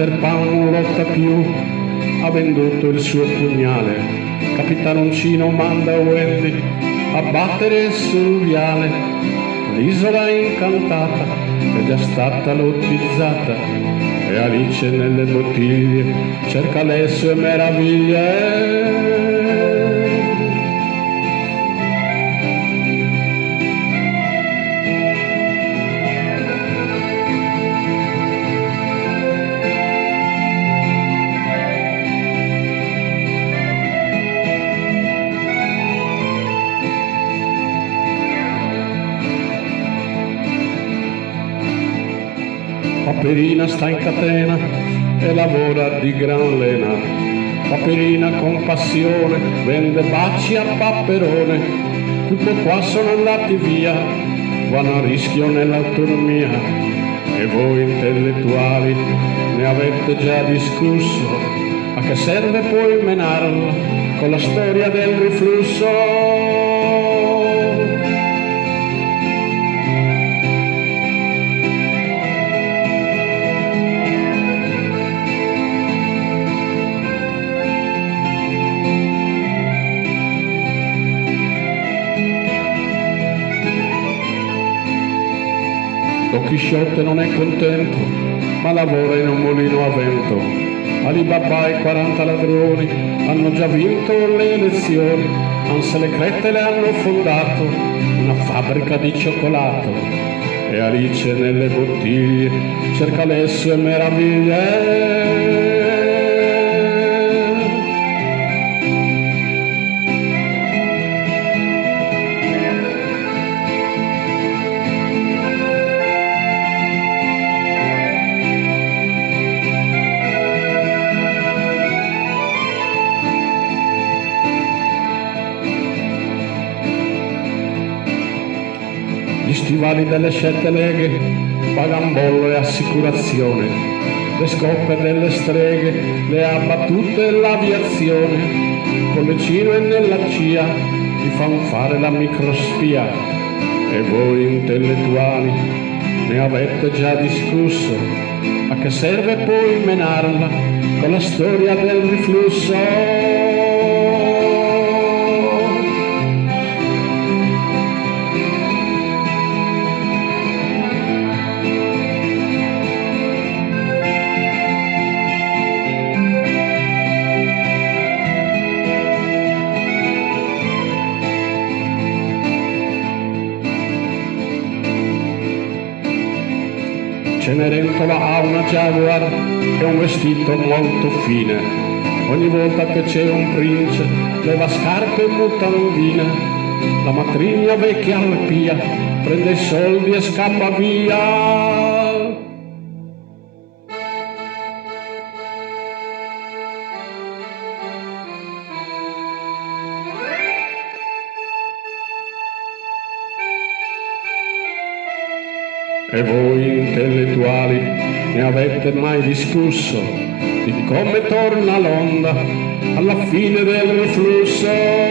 Peter Pan non lotta più, ha venduto il suo pugnale. Capitanoncino manda Wendy a battere sul viale. L'isola incantata è già stata lottizzata e Alice nelle bottiglie cerca le sue meraviglie. Paperina sta in catena e lavora di gran lena. Paperina con passione vende baci a Paperone. Tutto qua sono andati via, vanno a rischio nell'autonomia. E voi intellettuali ne avete già discusso. A che serve poi menarla con la storia del riflusso? Don Chisciotte non è contento, ma lavora in un mulino a vento. Alibaba e 40 ladroni hanno già vinto le elezioni. Ansel e Gretel hanno fondato una fabbrica di cioccolato. E Alice nelle bottiglie cerca le sue meraviglie. Gli stivali delle 7 leghe pagano bollo e assicurazione, le scoppe delle streghe le ha battute l'aviazione, con le cime nella CIA ti fan fare la microspia. E voi intellettuali ne avete già discusso, a che serve poi menarla con la storia del riflusso? Cenerentola ha una Jaguar e un vestito molto fine. Ogni volta che c'è un prince leva scarpe e mutandine. La matrigna vecchia alpia prende i soldi e scappa via. E voi intellettuali ne avete mai discusso di come torna l'onda alla fine del riflusso?